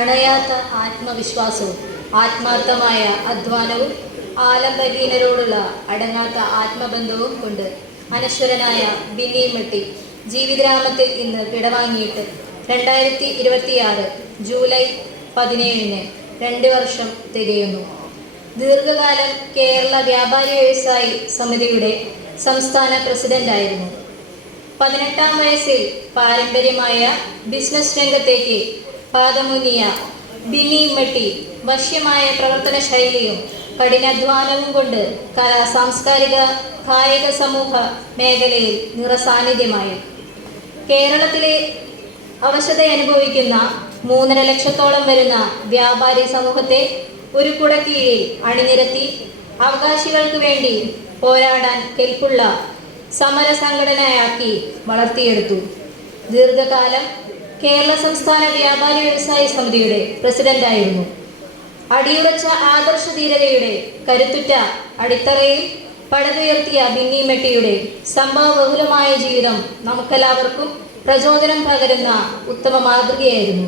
അണയാത്ത ആത്മവിശ്വാസവും ആത്മാർത്ഥമായ അധ്വാനവും ആലംബഹീനരോടുള്ള അടങ്ങാത്ത ആത്മബന്ധവും കൊണ്ട് അനശ്വരനായ ബിന്നി മെട്ടി ജീവിതരാമത്തിൽ ഇന്ന് വിടവാങ്ങിയിട്ട് 2026 ജൂലൈ 17-ന് 2 വർഷം തികയുന്നു. ദീർഘകാലം കേരള വ്യാപാരി വ്യവസായി സമിതിയുടെ സംസ്ഥാന പ്രസിഡന്റായിരുന്നു. 18-ാം വയസ്സിൽ പാരമ്പര്യമായ ബിസിനസ് രംഗത്തേക്ക് പാദമൂന്നിയ ബിന്നി മെട്ടി വശ്യമായ പ്രവർത്തന ശൈലിയും കഠിനാധ്വാനവും കൊണ്ട് കലാ സാംസ്കാരിക കായിക സമൂഹ മേഖലയിൽ നിറസാന്നിധ്യമായി. കേരളത്തിലെ അവശത അനുഭവിക്കുന്ന 3.5 ലക്ഷത്തോളം വരുന്ന വ്യാപാരി സമൂഹത്തെ ഒരു കുടക്കീഴിൽ അണിനിരത്തി അവകാശികൾക്ക് വേണ്ടി പോരാടാൻ കെൽപ്പുള്ള സമര സംഘടനയാക്കി വളർത്തിയെടുത്തു. ദീർഘകാലം കേരള സംസ്ഥാന വ്യാപാരി വ്യവസായ സമിതിയുടെ പ്രസിഡന്റായിരുന്നു. അടിയുറച്ച ആദർശ ധീരതയുടെ കരുത്തുറ്റ അടിത്തറയിൽ പടുത്തുയർത്തിയ ബിന്നി മെട്ടിയുടെ സംഭവബഹുലമായ ജീവിതം നമുക്കെല്ലാവർക്കും പ്രചോദനം പകരുന്ന ഉത്തമ മാതൃകയായിരുന്നു.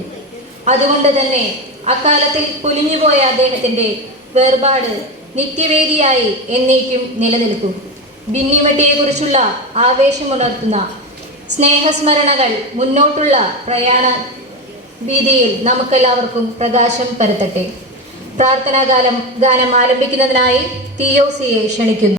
അതുകൊണ്ട് തന്നെ അക്കാലത്തിൽ പൊലിഞ്ഞുപോയ അദ്ദേഹത്തിൻ്റെ വേർപാട് നിത്യവേദിയായി എന്നേക്കും നിലനിൽക്കും. ബിന്നി മെട്ടിയെക്കുറിച്ചുള്ള ആവേശമുണർത്തുന്ന സ്നേഹസ്മരണകൾ മുന്നോട്ടുള്ള പ്രയാണ വീതിയിൽ നമുക്കെല്ലാവർക്കും പ്രകാശം പരത്തട്ടെ. പ്രാർത്ഥനാഗാനം ആലപിക്കുന്നതിനായി TOCയെ ക്ഷണിക്കുന്നു.